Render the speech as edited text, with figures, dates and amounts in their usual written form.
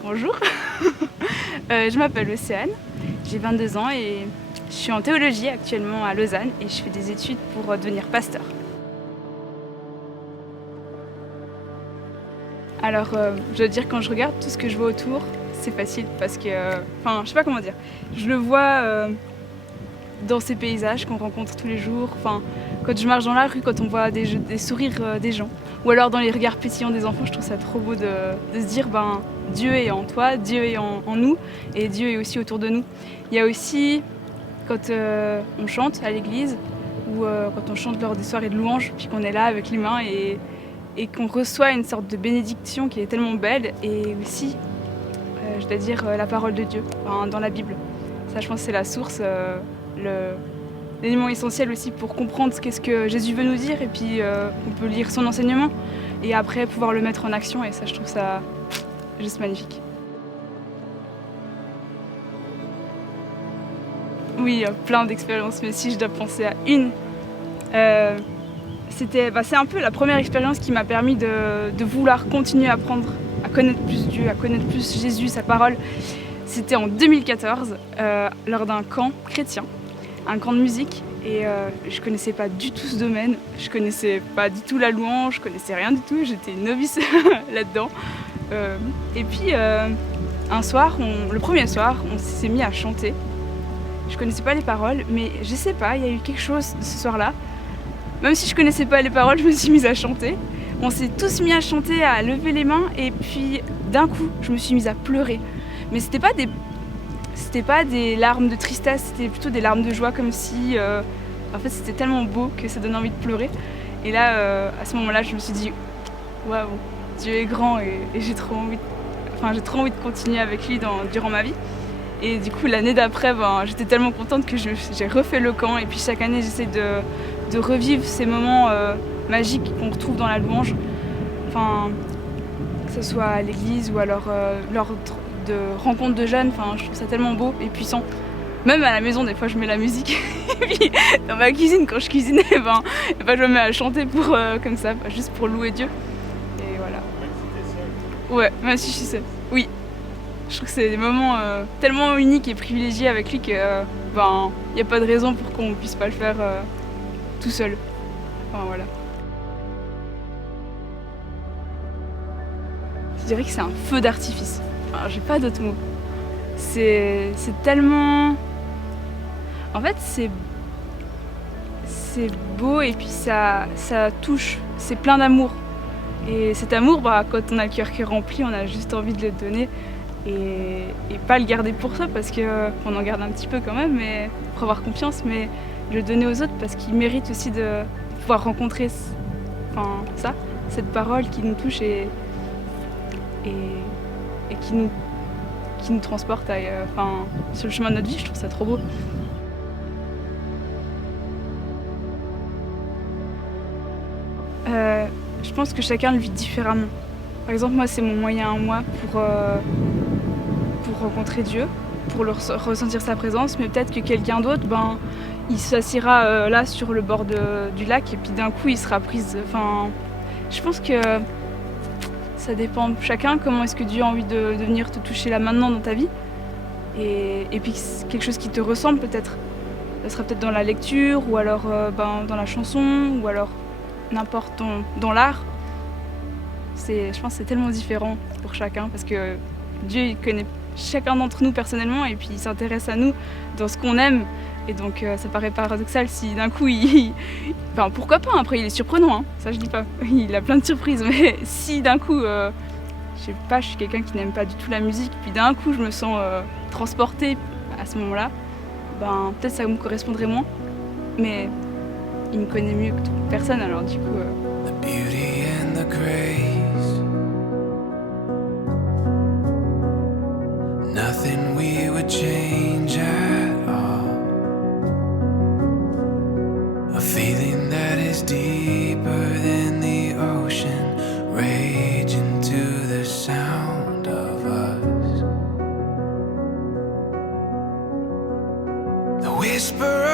Bonjour, je m'appelle Océane, j'ai 22 ans et je suis en théologie actuellement à Lausanne et je fais des études pour devenir pasteur. Alors, je dois dire, quand je regarde tout ce que je vois autour, c'est facile parce que, je sais pas comment dire, je le vois dans ces paysages qu'on rencontre tous les jours, quand je marche dans la rue, quand on voit des sourires des gens, ou alors dans les regards pétillants des enfants, je trouve ça trop beau de se dire, Dieu est en toi, Dieu est en nous, et Dieu est aussi autour de nous. Il y a aussi, quand on chante à l'église, ou quand on chante lors des soirées de louanges, puis qu'on est là avec les mains et qu'on reçoit une sorte de bénédiction qui est tellement belle, et aussi, je dois dire, la parole de Dieu, dans la Bible. Ça, je pense que c'est la source, l'élément essentiel aussi pour comprendre qu'est-ce que Jésus veut nous dire, et puis on peut lire son enseignement, et après pouvoir le mettre en action, et ça, je trouve ça juste magnifique. Oui, il y a plein d'expériences, mais si je dois penser à une, c'est un peu la première expérience qui m'a permis de vouloir continuer à apprendre, à connaître plus Dieu, à connaître plus Jésus, sa parole. C'était en 2014, lors d'un camp chrétien, un camp de musique, et je connaissais pas du tout ce domaine, je connaissais pas du tout la louange, je connaissais rien du tout, j'étais novice là-dedans. Et puis un soir, le premier soir, on s'est mis à chanter. Je connaissais pas les paroles, mais je sais pas, il y a eu quelque chose ce soir-là. Même si je connaissais pas les paroles, je me suis mise à chanter. On s'est tous mis à chanter, à lever les mains, et puis d'un coup, je me suis mise à pleurer. Mais c'était pas des larmes de tristesse, c'était plutôt des larmes de joie, comme si en fait c'était tellement beau que ça donnait envie de pleurer. Et là, à ce moment-là, je me suis dit waouh, Dieu est grand, et j'ai trop envie de continuer avec lui durant ma vie. Et du coup, l'année d'après, j'étais tellement contente que j'ai refait le camp, et puis chaque année j'essaie de revivre ces moments magiques qu'on retrouve dans la louange, que ce soit à l'église ou alors lors de rencontres de jeunes. Je trouve ça tellement beau et puissant. Même à la maison, des fois je mets la musique, et puis dans ma cuisine, quand je cuisine, je me mets à chanter comme ça, juste pour louer Dieu. Et voilà. Ouais, même si je suis seule. Oui. Je trouve que c'est des moments tellement uniques et privilégiés avec lui que y a pas de raison pour qu'on puisse pas le faire tout seul. Voilà. Je dirais que c'est un feu d'artifice. J'ai pas d'autres mots. C'est tellement... En fait, c'est beau, et puis ça touche. C'est plein d'amour. Et cet amour, quand on a le cœur qui est rempli, on a juste envie de le donner. Et pas le garder pour soi, parce qu'on en garde un petit peu quand même, mais pour avoir confiance, mais le donner aux autres parce qu'ils méritent aussi de pouvoir rencontrer cette parole qui nous touche et qui nous transporte sur le chemin de notre vie. Je trouve ça trop beau. Je pense que chacun le vit différemment. Par exemple, moi, c'est mon moyen à moi pour rencontrer Dieu, pour ressentir sa présence, mais peut-être que quelqu'un d'autre, il s'assiera là sur le bord du lac, et puis d'un coup il sera prise. Je pense que ça dépend de chacun, comment est-ce que Dieu a envie de venir te toucher là maintenant dans ta vie, et puis quelque chose qui te ressemble peut-être. Ça sera peut-être dans la lecture, ou alors dans la chanson, ou alors n'importe dans l'art. Je pense que c'est tellement différent pour chacun, parce que Dieu il connaît chacun d'entre nous personnellement, et puis il s'intéresse à nous dans ce qu'on aime, et donc ça paraît paradoxal si d'un coup pourquoi pas, après il est surprenant, hein, ça je dis pas, il a plein de surprises, mais si d'un coup je sais pas, je suis quelqu'un qui n'aime pas du tout la musique, puis d'un coup je me sens transportée à ce moment-là, peut-être ça me correspondrait moins, mais il me connaît mieux que toute personne, alors du coup The beauty and the grace. Nothing we would change at all. A feeling that is deeper than the ocean, raging to the sound of us. The whisper